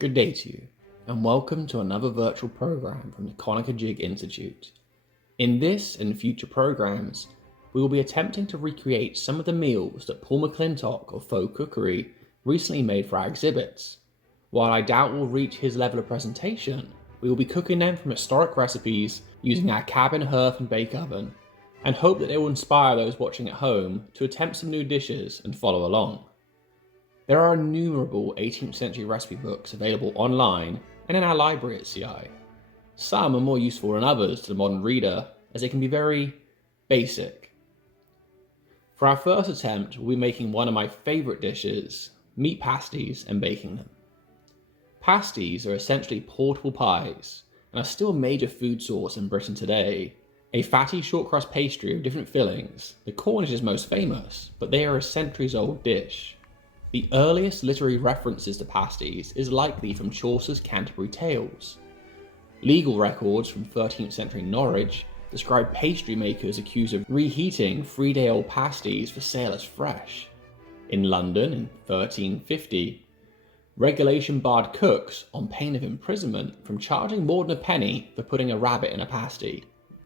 Good day to you, and welcome to another virtual program from the Conococheague Institute. In this and future programs, we will be attempting to recreate some of the meals that Paul McClintock of Faux Cookery recently made for our exhibits. While I doubt we'll reach his level of presentation, we will be cooking them from historic recipes using our cabin hearth and bake oven, and hope that they will inspire those watching at home to attempt some new dishes and follow along. There are innumerable 18th century recipe books available online and in our library at CI. Some are more useful than others to the modern reader, as they can be very basic. For our first attempt, we'll be making one of my favourite dishes, meat pasties, and baking them. Pasties are essentially portable pies, and are still a major food source in Britain today. A fatty short crust pastry with different fillings, the Cornish is most famous, but they are a centuries-old dish. The earliest literary references to pasties is likely from Chaucer's Canterbury Tales. Legal records from 13th century Norwich describe pastry makers accused of reheating 3-day-old pasties for sale as fresh. In London in 1350, regulation barred cooks on pain of imprisonment from charging more than a penny for putting a rabbit in a pasty.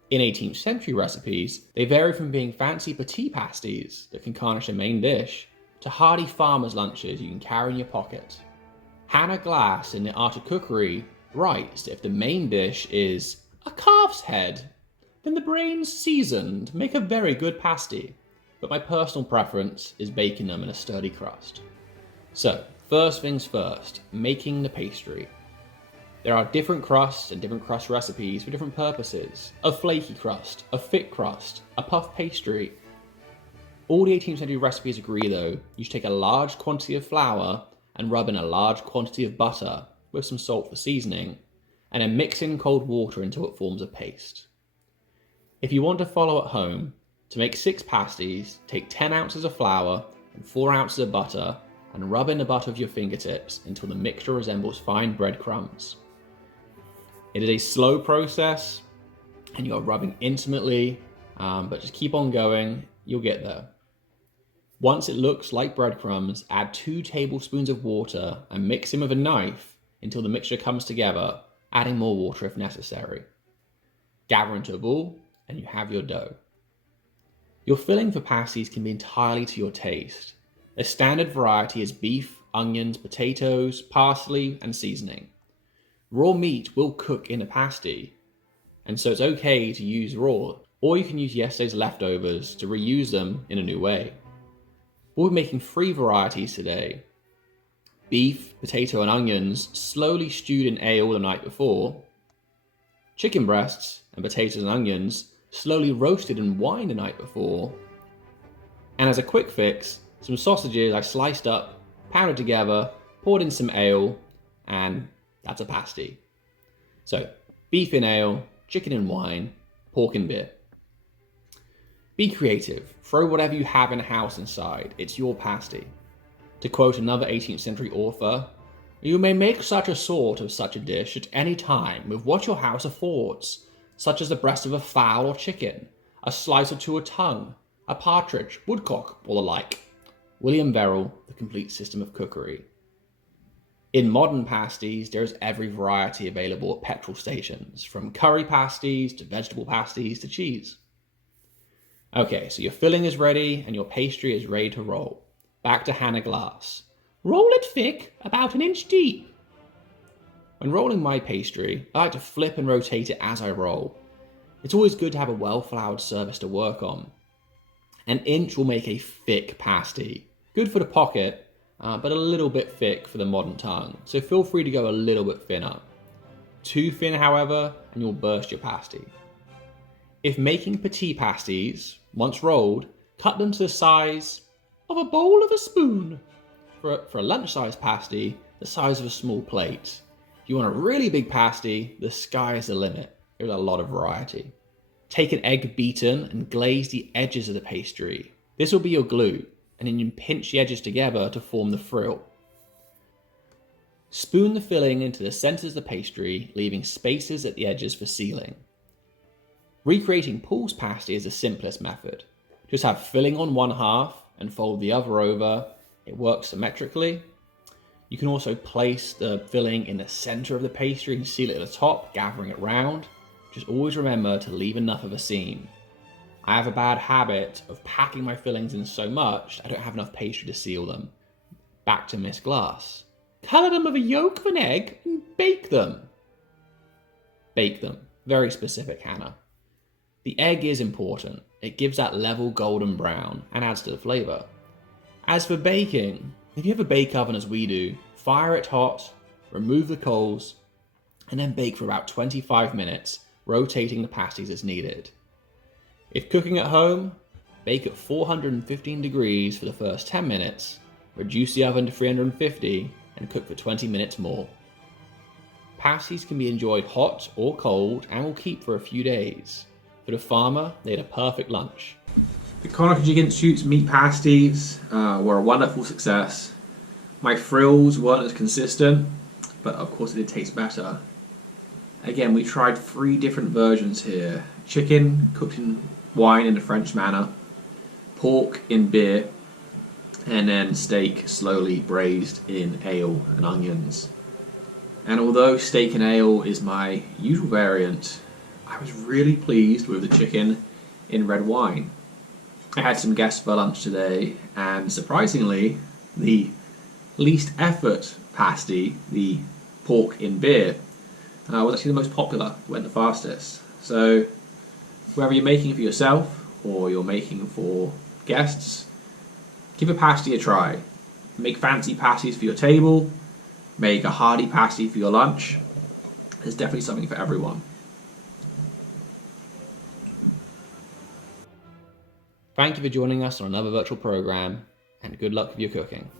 In 18th century recipes, they vary from being fancy petit pasties that can garnish a main dish to hearty farmers' lunches you can carry in your pocket. Hannah Glass in The Art of Cookery writes that if the main dish is a calf's head, then the brains seasoned make a very good pasty, but my personal preference is baking them in a sturdy crust. So, first things first, making the pastry. There are different crusts and different crust recipes for different purposes. A flaky crust, a thick crust, a puff pastry. All the 18th century recipes agree though, you should take a large quantity of flour and rub in a large quantity of butter with some salt for seasoning, and then mix in cold water until it forms a paste. If you want to follow at home, to make 6 pasties, take 10 ounces of flour and 4 ounces of butter and rub in the butter with your fingertips until the mixture resembles fine breadcrumbs. It is a slow process and you are rubbing intimately, but just keep on going, you'll get there. Once it looks like breadcrumbs, add 2 tablespoons of water and mix in with a knife until the mixture comes together, adding more water if necessary. Gather into a ball and you have your dough. Your filling for pasties can be entirely to your taste. A standard variety is beef, onions, potatoes, parsley, and seasoning. Raw meat will cook in a pasty, and so it's okay to use raw, or you can use yesterday's leftovers to reuse them in a new way. We'll be making 3 varieties today. Beef, potato, and onions slowly stewed in ale the night before. Chicken breasts and potatoes and onions slowly roasted in wine the night before. And as a quick fix, some sausages I sliced up, pounded together, poured in some ale, and that's a pasty. So, beef in ale, chicken in wine, pork in beer. Be creative. Throw whatever you have in the house inside. It's your pasty. To quote another 18th century author, "You may make such a sort of such a dish at any time with what your house affords, such as the breast of a fowl or chicken, a slice or 2 of tongue, a partridge, woodcock, or the like." William Verrill, The Complete System of Cookery. In modern pasties, there is every variety available at petrol stations, from curry pasties to vegetable pasties to cheese. Okay, so your filling is ready and your pastry is ready to roll. Back to Hannah Glass. Roll it thick, about 1 inch deep. When rolling my pastry, I like to flip and rotate it as I roll. It's always good to have a well-floured surface to work on. 1 inch will make a thick pasty. Good for the pocket, but a little bit thick for the modern tongue, so feel free to go a little bit thinner. Too thin, however, and you'll burst your pasty. If making petit pasties, once rolled, cut them to the size of a bowl of a spoon. For a lunch-sized pasty, the size of a small plate. If you want a really big pasty, the sky is the limit. There's a lot of variety. Take an egg beaten and glaze the edges of the pastry. This will be your glue, and then you pinch the edges together to form the frill. Spoon the filling into the centers of the pastry, leaving spaces at the edges for sealing. Recreating Paul's pasty is the simplest method. Just have filling on one half and fold the other over. It works symmetrically. You can also place the filling in the center of the pastry and seal it at the top, gathering it round. Just always remember to leave enough of a seam. I have a bad habit of packing my fillings in so much I don't have enough pastry to seal them. Back to Miss Glass. Colour them with a yolk of an egg and bake them. Bake them. Very specific, Hannah. The egg is important. It gives that level golden brown and adds to the flavour. As for baking, if you have a bake oven as we do, fire it hot, remove the coals, and then bake for about 25 minutes, rotating the pasties as needed. If cooking at home, bake at 415 degrees for the first 10 minutes, reduce the oven to 350, and cook for 20 minutes more. Pasties can be enjoyed hot or cold and will keep for a few days. For the farmer, they had a perfect lunch. The Conococheague Institute's meat pasties were a wonderful success. My frills weren't as consistent, but of course it did taste better. Again, we tried 3 different versions here. Chicken cooked in wine in the French manner, pork in beer, and then steak slowly braised in ale and onions. And although steak and ale is my usual variant, I was really pleased with the chicken in red wine. I had some guests for lunch today, and surprisingly, the least effort pasty, the pork in beer, was actually the most popular, went the fastest. So whether you're making for yourself or you're making for guests, give a pasty a try. Make fancy pasties for your table, make a hearty pasty for your lunch. There's definitely something for everyone. Thank you for joining us on another virtual program, and good luck with your cooking.